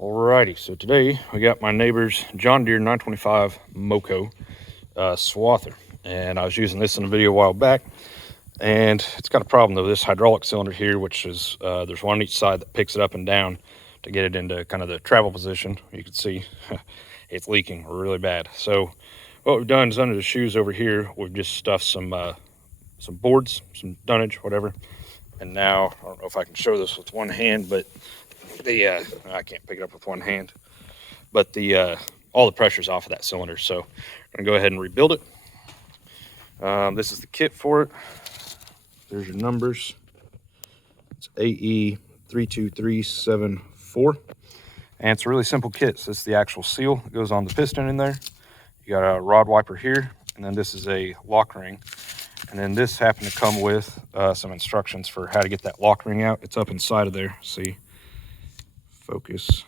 Alrighty, so today we got my neighbor's John Deere 925 Moco swather, and I was using this in a video a while back, and it's got a problem though. This hydraulic cylinder here, which is there's one on each side that picks it up and down to get it into kind of the travel position. You can see it's leaking really bad. So what we've done is under the shoes over here, we've just stuffed some boards, some dunnage, whatever. And now I don't know if I can show this with one hand, but I can't pick it up with one hand, but all the pressure's off of that cylinder, so I'm gonna go ahead and rebuild it. This is the kit for it. There's your numbers. It's AE32374, and it's a really simple kit. So this is the actual seal that goes on the piston in there. You got a rod wiper here, and then this is a lock ring, and then this happened to come with some instructions for how to get that lock ring out. It's up inside of there. See. Focus.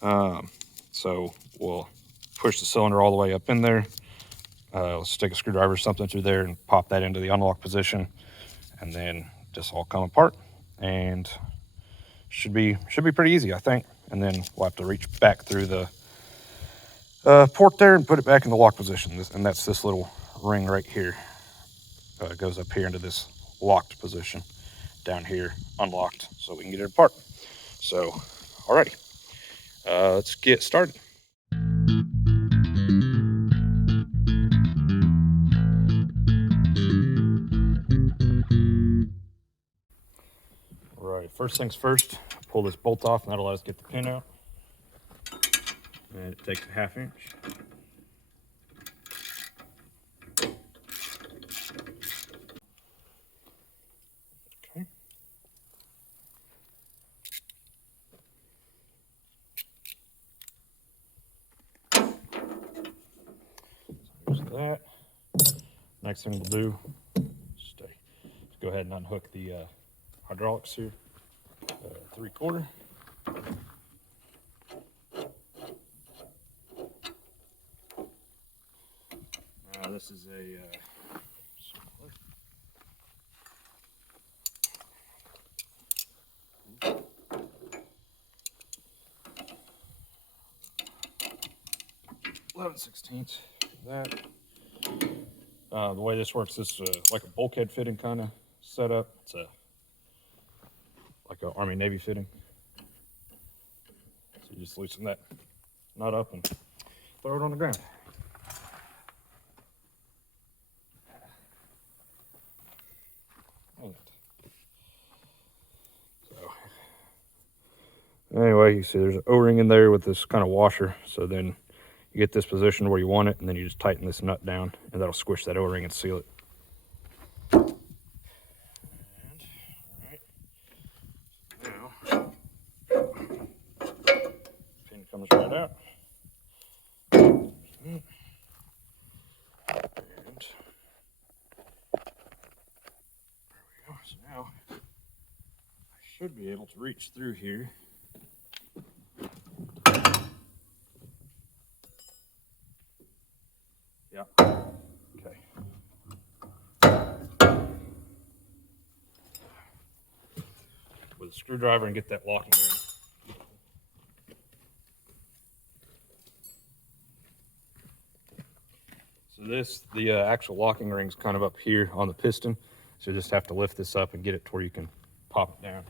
So we'll push the cylinder all the way up in there. Let's stick a screwdriver or something through there and pop that into the unlock position, and then just all come apart, and should be pretty easy, I think. And then we'll have to reach back through the port there and put it back in the lock position. And that's this little ring right here. It goes up here into this locked position down here, unlocked, so we can get it apart. So, alrighty, let's get started. Alright, first things first, pull this bolt off, and that'll let us get the pin out. And it takes a 1/2 inch. Okay. That. Next thing we'll do is go ahead and unhook the hydraulics here, 3/4. Now this is a (11/16) that. The way this works, this is like a bulkhead fitting kind of setup. It's like an Army Navy fitting. So you just loosen that nut up and throw it on the ground. So anyway, you see there's an O-ring in there with this kind of washer. So then you get this position where you want it, and then you just tighten this nut down, and that'll squish that O-ring and seal it. And, all right, now, pin comes right out. And there we go. So now I should be able to reach through here. Yeah. Okay. With a screwdriver and get that locking ring. So the actual locking ring's kind of up here on the piston. So you just have to lift this up and get it to where you can pop it down.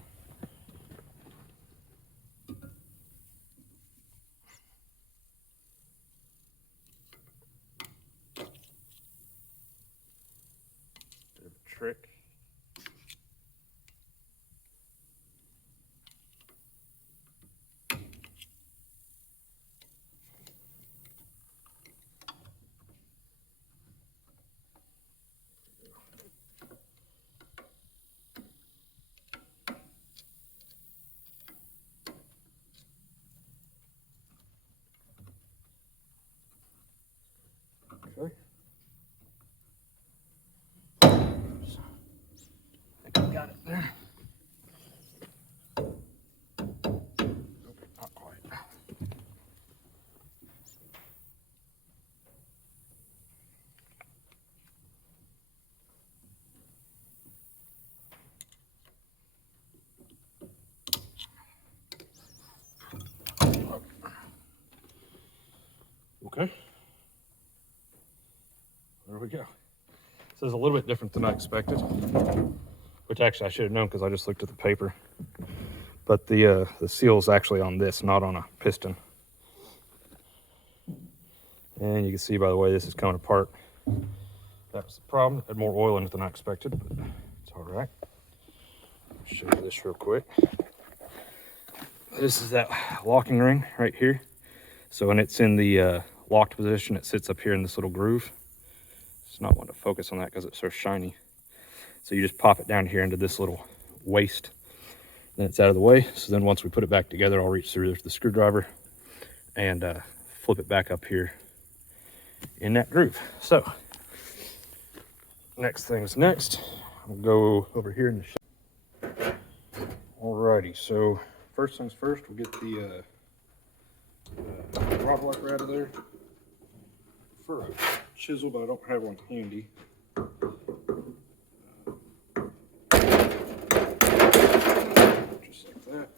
Bit of a trick. Okay. we go. So it's a little bit different than I expected, which actually I should have known because I just looked at the paper. But the seal is actually on this, not on a piston. And you can see by the way this is coming apart. That was the problem. It had more oil in it than I expected, but it's all right. I'll show you this real quick. This is that locking ring right here. So when it's in the locked position, it sits up here in this little groove. It's not one to focus on that because it's so shiny. So you just pop it down here into this little waste. Then it's out of the way. So then once we put it back together, I'll reach through the screwdriver and flip it back up here in that groove. So next thing's next. We'll go over here in the shop. Alrighty, so first things first, we'll get the rod wiper out of there. For a chisel, but I don't have one handy. Just like that.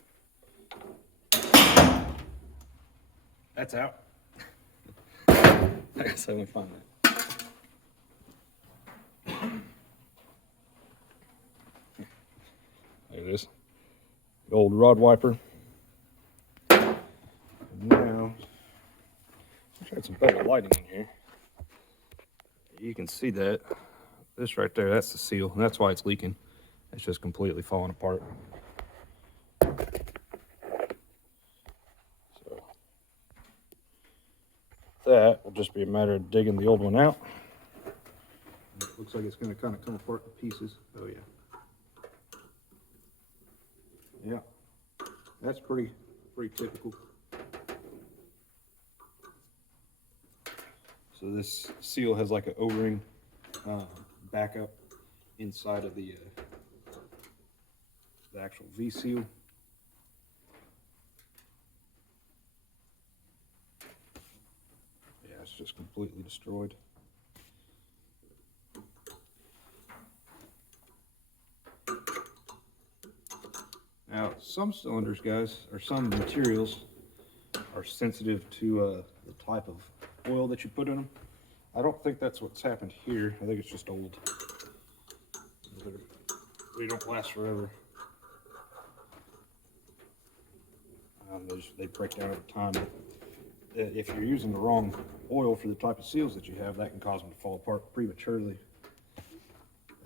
That's out. I guess I won't find that. There it is. The old rod wiper. And now, I tried some better lighting in here. You can see that. This right there, that's the seal, and that's why it's leaking. It's just completely falling apart. So that will just be a matter of digging the old one out. It looks like it's going to kind of come apart in pieces. Oh yeah. Yeah, that's pretty typical. So this seal has like an O-ring backup inside of the actual V seal. Yeah, it's just completely destroyed. Now, some cylinders, guys, or some materials are sensitive to the type of oil that you put in them. I don't think that's what's happened here. I think it's just old. They don't last forever. They break down over time. But if you're using the wrong oil for the type of seals that you have, that can cause them to fall apart prematurely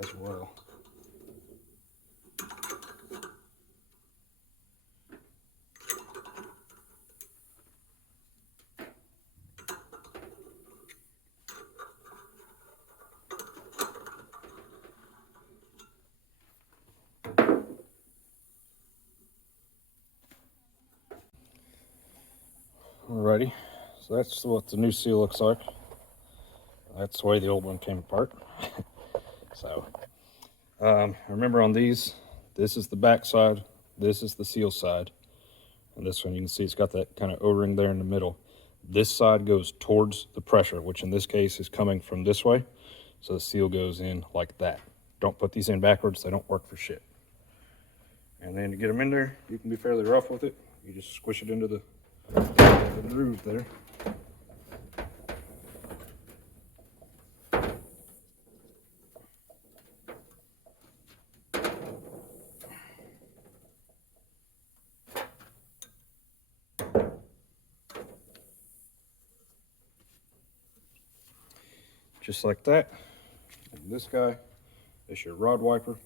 as well. Alrighty, so that's what the new seal looks like. That's the way the old one came apart. So, remember on these, this is the back side, this is the seal side, and this one you can see it's got that kind of O-ring there in the middle. This side goes towards the pressure, which in this case is coming from this way, so the seal goes in like that. Don't put these in backwards, they don't work for shit. And then to get them in there, you can be fairly rough with it. You just squish it into the groove there. Just like that. And this guy is your rod wiper.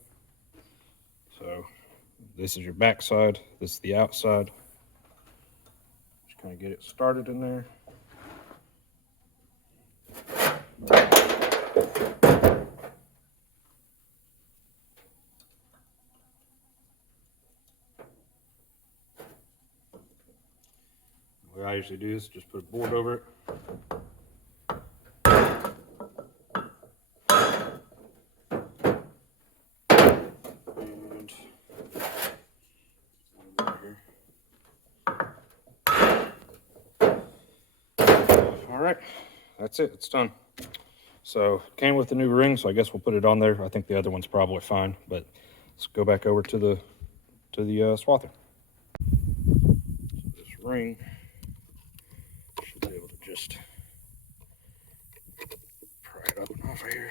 So this is your back side, this is the outside. Just kind of get it started in there. The way I usually do is just put a board over it. All right, that's it, it's done. So it came with the new ring, so I guess we'll put it on there. I think the other one's probably fine, but let's go back over to the swather. So this ring should be able to just pry it up and off of here.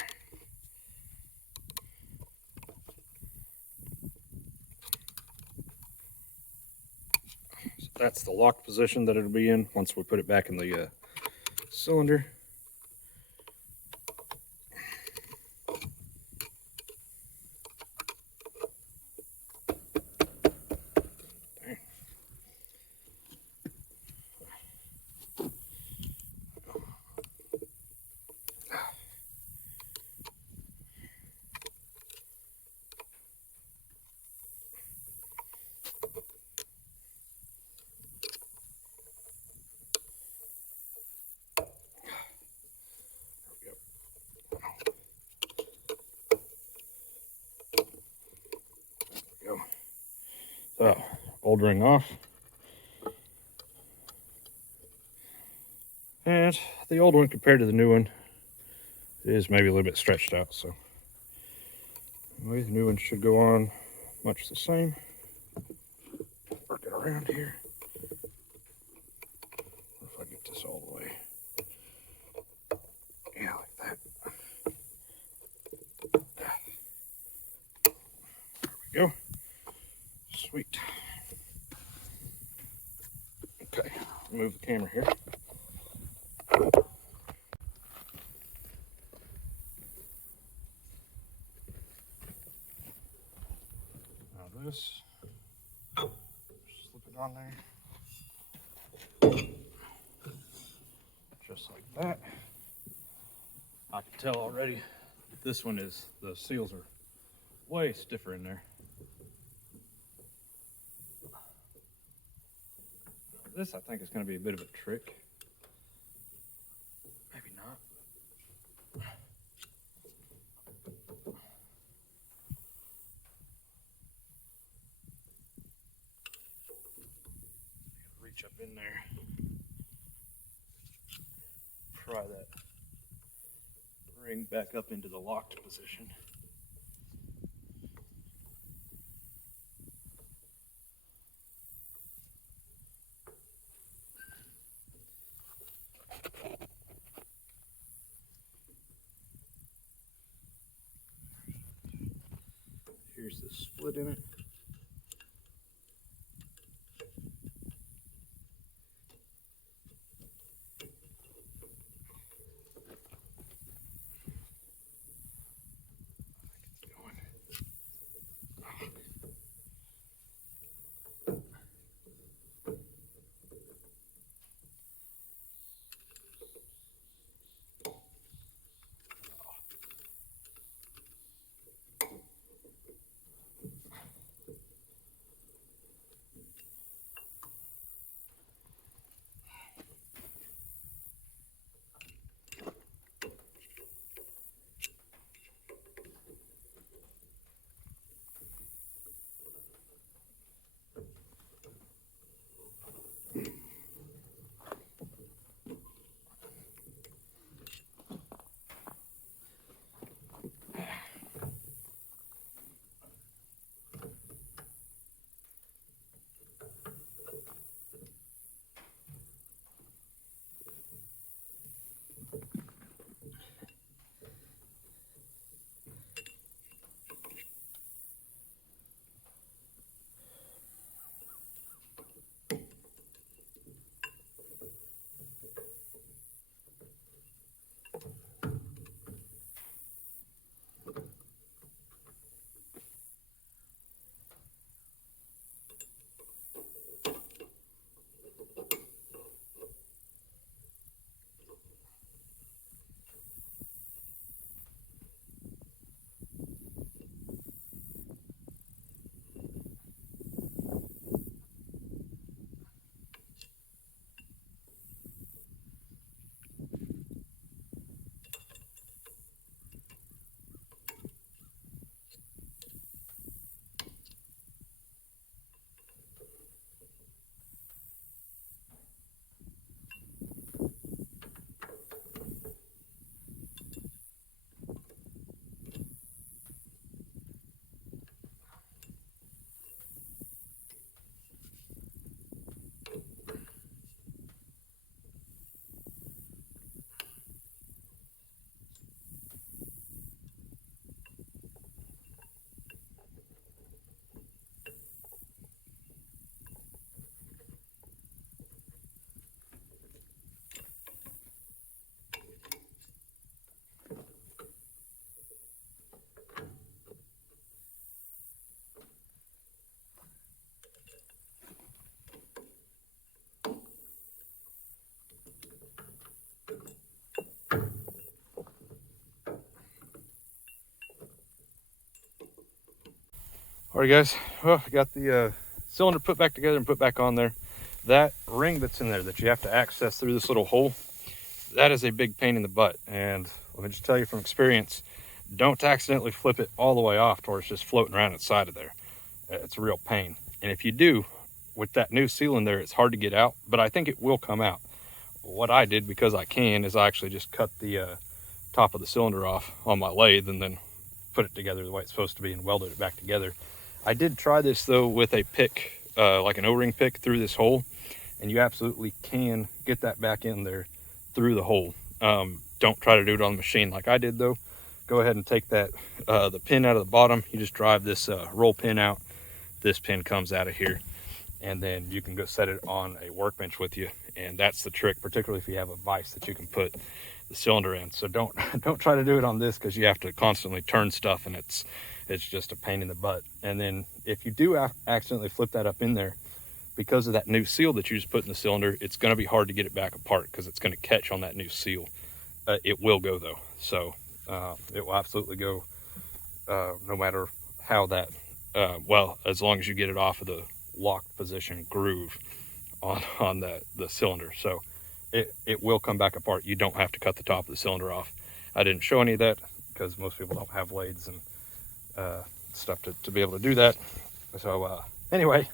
So that's the locked position that it'll be in once we put it back in the cylinder. So, old ring off. And the old one compared to the new one is maybe a little bit stretched out. So, anyway, the new one should go on much the same. Work it around here. If I get this all the way. Yeah, like that. There we go. Sweet. Okay, move the camera here. Now this, slip it on there. Just like that. I can tell already that this one is, the seals are way stiffer in there. This I think is going to be a bit of a trick. Maybe not. Reach up in there. Pry that ring back up into the locked position. Here's the split in it. All right, guys. Well, I got the cylinder put back together and put back on there. That ring that's in there that you have to access through this little hole, that is a big pain in the butt. And let me just tell you from experience, don't accidentally flip it all the way off to where it's just floating around inside of there. It's a real pain. And if you do, with that new seal in there, it's hard to get out, but I think it will come out. What I did, because I can, is I actually just cut the top of the cylinder off on my lathe and then put it together the way it's supposed to be and welded it back together. I did try this though with a pick, like an O-ring pick through this hole, and you absolutely can get that back in there through the hole. Don't try to do it on the machine like I did though. Go ahead and take that the pin out of the bottom. You just drive this roll pin out. This pin comes out of here, and then you can go set it on a workbench with you. And that's the trick, particularly if you have a vise that you can put the cylinder in. So don't try to do it on this, because you have to constantly turn stuff, and it's just a pain in the butt. And then if you do accidentally flip that up in there, because of that new seal that you just put in the cylinder, it's going to be hard to get it back apart because it's going to catch on that new seal. It will go though, so it will absolutely go, no matter how that, well, as long as you get it off of the locked position groove on the cylinder. So it will come back apart. You don't have to cut the top of the cylinder off. I didn't show any of that because most people don't have lathes and stuff to be able to do that. So anyway,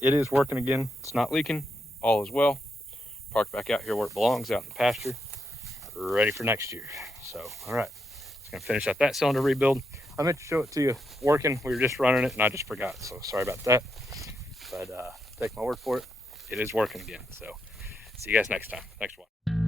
it is working again. It's not leaking. All is well. Parked back out here where it belongs, out in the pasture, ready for next year. So all right, just gonna finish up that cylinder rebuild. I meant to show it to you working. We were just running it and I just forgot, so sorry about that. But take my word for it, it is working again. So see you guys next time. Next one.